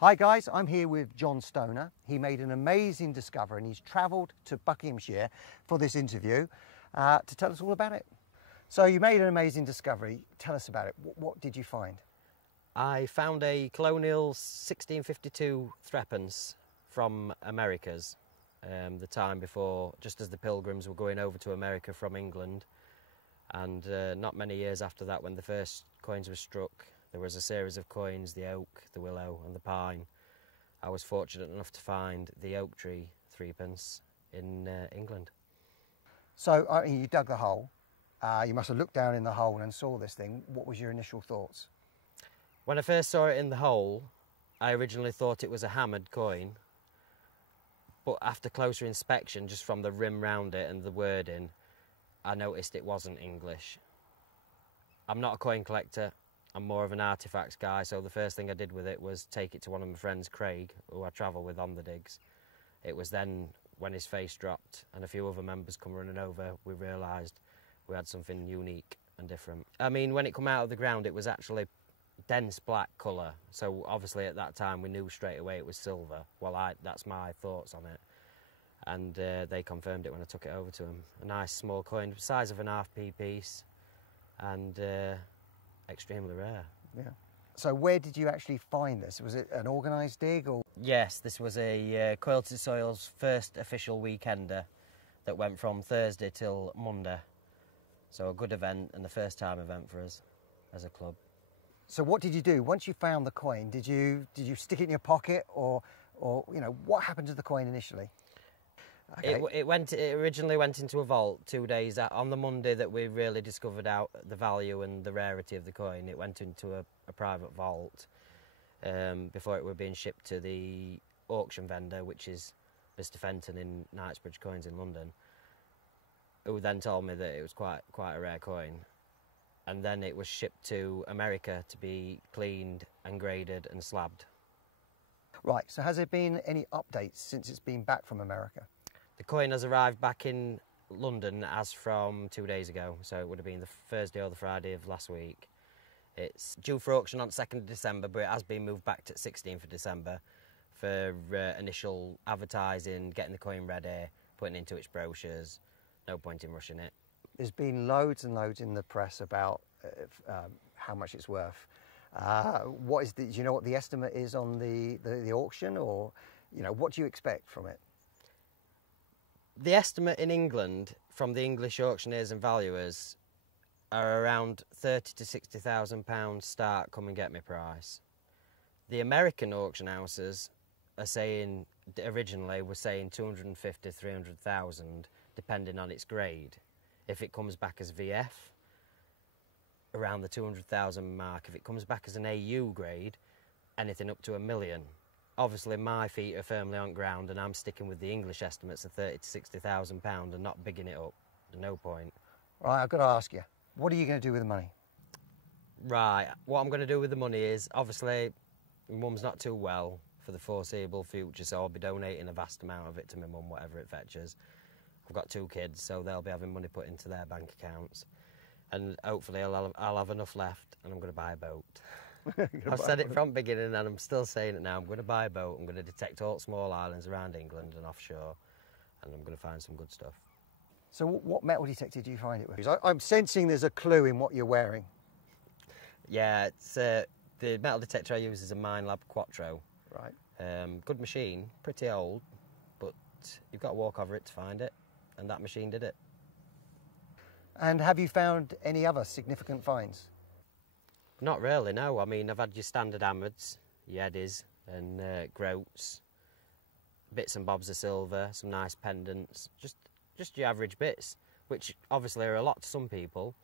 Hi guys, I'm here with John Stoner. He made an amazing discovery and he's travelled to Buckinghamshire for this interview to tell us all about it. So you made an amazing discovery. Tell us about it. What did you find? I found a colonial 1652 threepence from Americas, the time before, just as the Pilgrims were going over to America from England. And not many years after that, when the first coins were struck, there was a series of coins, the oak, the willow and the pine. I was fortunate enough to find the oak tree threepence in England. So you dug the hole. You must have looked down in the hole and saw this thing. What was your initial thoughts? When I first saw it in the hole, I originally thought it was a hammered coin. But after closer inspection, just from the rim round it and the wording, I noticed it wasn't English. I'm not a coin collector. I'm more of an artefacts guy, so the first thing I did with it was take it to one of my friends, Craig, who I travel with on the digs. It was then, when his face dropped and a few other members come running over, we realised we had something unique and different. I mean, when it come out of the ground, it was actually dense black colour, so obviously at that time we knew straight away it was silver. Well, that's my thoughts on it. And they confirmed it when I took it over to them. A nice small coin, the size of an half-p piece, and extremely rare. Yeah. So where did you actually find this? Was it an organised dig or? Yes, this was a Coiled Soil's first official weekender that went from Thursday till Monday. So a good event and the first time event for us as a club. So what did you do once you found the coin? Did you stick it in your pocket or you know, what happened to the coin initially? Okay. It originally went into a vault 2 days on the Monday that we really discovered out the value and the rarity of the coin. It went into a private vault before it were being shipped to the auction vendor, which is Mr. Fenton in Knightsbridge Coins in London, who then told me that it was quite a rare coin. And then it was shipped to America to be cleaned and graded and slabbed. Right, so has there been any updates since it's been back from America? The coin has arrived back in London as from 2 days ago, so it would have been the Thursday or the Friday of last week. It's due for auction on 2nd of December, but it has been moved back to 16th of December for initial advertising, getting the coin ready, putting it into its brochures. No point in rushing it. There's been loads and loads in the press about how much it's worth. Do you know what the estimate is on the auction, or you know, what do you expect from it? The estimate in England from the English auctioneers and valuers are around £30,000 to £60,000 start come and get me price. The American auction houses are saying, originally were saying 250, 300,000 depending on its grade. If it comes back as VF, around the 200,000 mark. If it comes back as an AU grade, anything up to £1 million. Obviously my feet are firmly on ground and I'm sticking with the English estimates of £30,000 to £60,000 and not bigging it up. No point. Right, I've got to ask you, what are you going to do with the money? Right, what I'm going to do with the money is, obviously, my mum's not too well for the foreseeable future, so I'll be donating a vast amount of it to my mum, whatever it fetches. I've got 2 kids, so they'll be having money put into their bank accounts. And hopefully I'll have enough left and I'm going to buy a boat. I've said it from the beginning and I'm still saying it now. I'm going to buy a boat. I'm going to detect all small islands around England and offshore, and I'm going to find some good stuff. So what metal detector do you find it with? I'm sensing there's a clue in what you're wearing. Yeah, it's the metal detector I use is a Minelab Quattro. Right. Good machine, pretty old, but you've got to walk over it to find it, and that machine did it. And have you found any other significant finds? Not really, no. I mean, I've had your standard hammers, your eddies and groats, bits and bobs of silver, some nice pendants, just your average bits, which obviously are a lot to some people.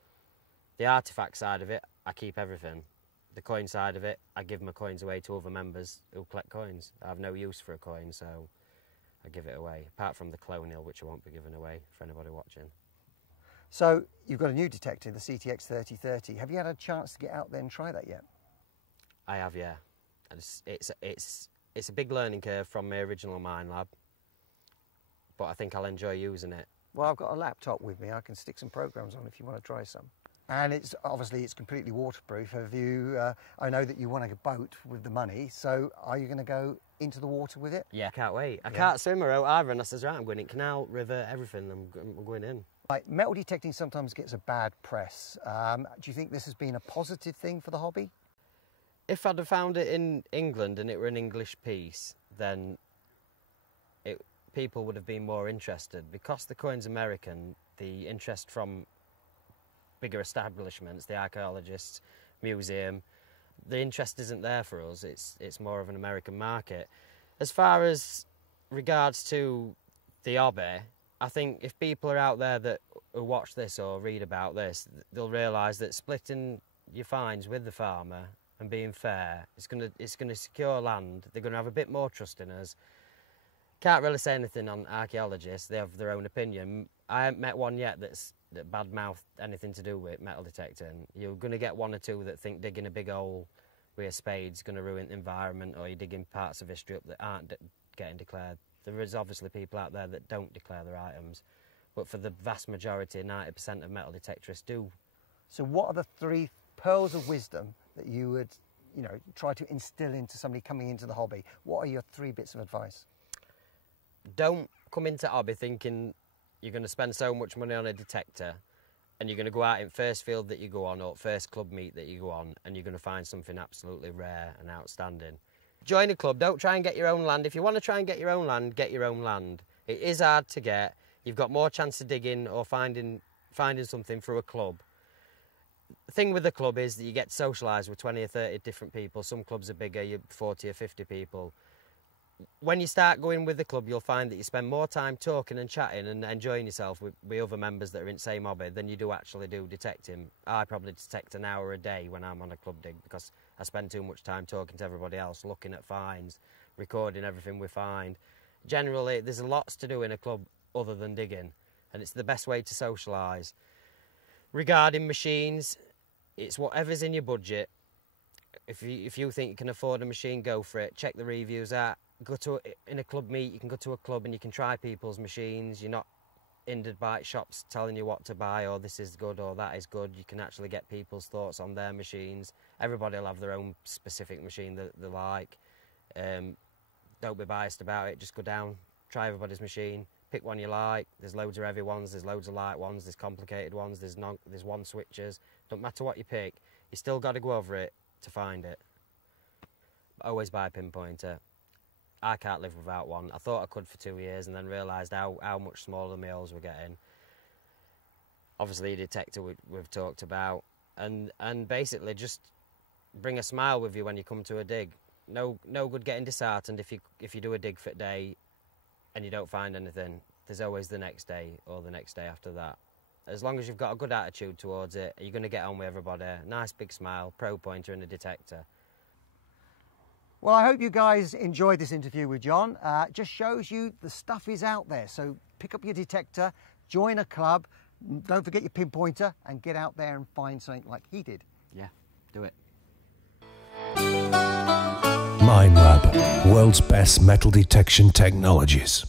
The artefact side of it, I keep everything. The coin side of it, I give my coins away to other members who collect coins. I have no use for a coin, so I give it away, apart from the colonial, which I won't be giving away for anybody watching. So you've got a new detector, the CTX 3030. Have you had a chance to get out there and try that yet? I have, yeah. It's a big learning curve from my original Minelab, but I think I'll enjoy using it. Well, I've got a laptop with me. I can stick some programs on if you want to try some. And it's obviously it's completely waterproof. Have you? I know that you want a boat with the money, so are you going to go into the water with it? Yeah, can't wait. I can't swim or out either, and I says, right, I'm going in canal, river, everything. I'm going in. Like, metal detecting sometimes gets a bad press. Do you think this has been a positive thing for the hobby? If I'd have found it in England and it were an English piece, then people would have been more interested. Because the coin's American, the interest from bigger establishments, the archaeologists, museum, the interest isn't there for us. It's more of an American market. As far as regards to the hobby, I think if people are out there that who watch this or read about this, they'll realise that splitting your fines with the farmer and being fair, it's gonna secure land. They're gonna have a bit more trust in us. Can't really say anything on archaeologists. They have their own opinion. I haven't met one yet that bad-mouthed anything to do with metal detecting. You're going to get one or two that think digging a big hole with a spade's going to ruin the environment, or you're digging parts of history up that aren't getting declared. There is obviously people out there that don't declare their items, but for the vast majority, 90% of metal detectorists do. So what are the 3 pearls of wisdom that you would, try to instill into somebody coming into the hobby? What are your 3 bits of advice? Don't come into hobby thinking you're going to spend so much money on a detector and you're going to go out in first field that you go on or first club meet that you go on and you're going to find something absolutely rare and outstanding. Join a club, don't try and get your own land. If you want to try and get your own land, get your own land. It is hard to get. You've got more chance of digging or finding something through a club. The thing with the club is that you get to socialise with 20 or 30 different people. Some clubs are bigger, you're 40 or 50 people. When you start going with the club, you'll find that you spend more time talking and chatting and enjoying yourself with other members that are in the same hobby than you do actually do detecting. I probably detect an hour a day when I'm on a club dig because I spend too much time talking to everybody else, looking at finds, recording everything we find. Generally, there's lots to do in a club other than digging, and it's the best way to socialise. Regarding machines, it's whatever's in your budget. If you think you can afford a machine, go for it. Check the reviews out. In a club meet, you can go to a club and you can try people's machines. You're not hindered by shops telling you what to buy or this is good or that is good. You can actually get people's thoughts on their machines. Everybody will have their own specific machine that they like. Don't be biased about it. Just go down, try everybody's machine, pick one you like. There's loads of heavy ones, there's loads of light ones, there's complicated ones, there's one switches. Don't matter what you pick, you still got to go over it to find it. But always buy a pinpointer. I can't live without one. I thought I could for 2 years and then realised how much smaller my holes were getting. Obviously a detector we've talked about, and basically just bring a smile with you when you come to a dig. No good getting disheartened if you do a dig for a day and you don't find anything. There's always the next day or the next day after that. As long as you've got a good attitude towards it, you're going to get on with everybody. Nice big smile, pro pointer and a detector. Well, I hope you guys enjoyed this interview with John. It just shows you the stuff is out there. So pick up your detector, join a club, don't forget your pinpointer, and get out there and find something like he did. Yeah, do it. Minelab, world's best metal detection technologies.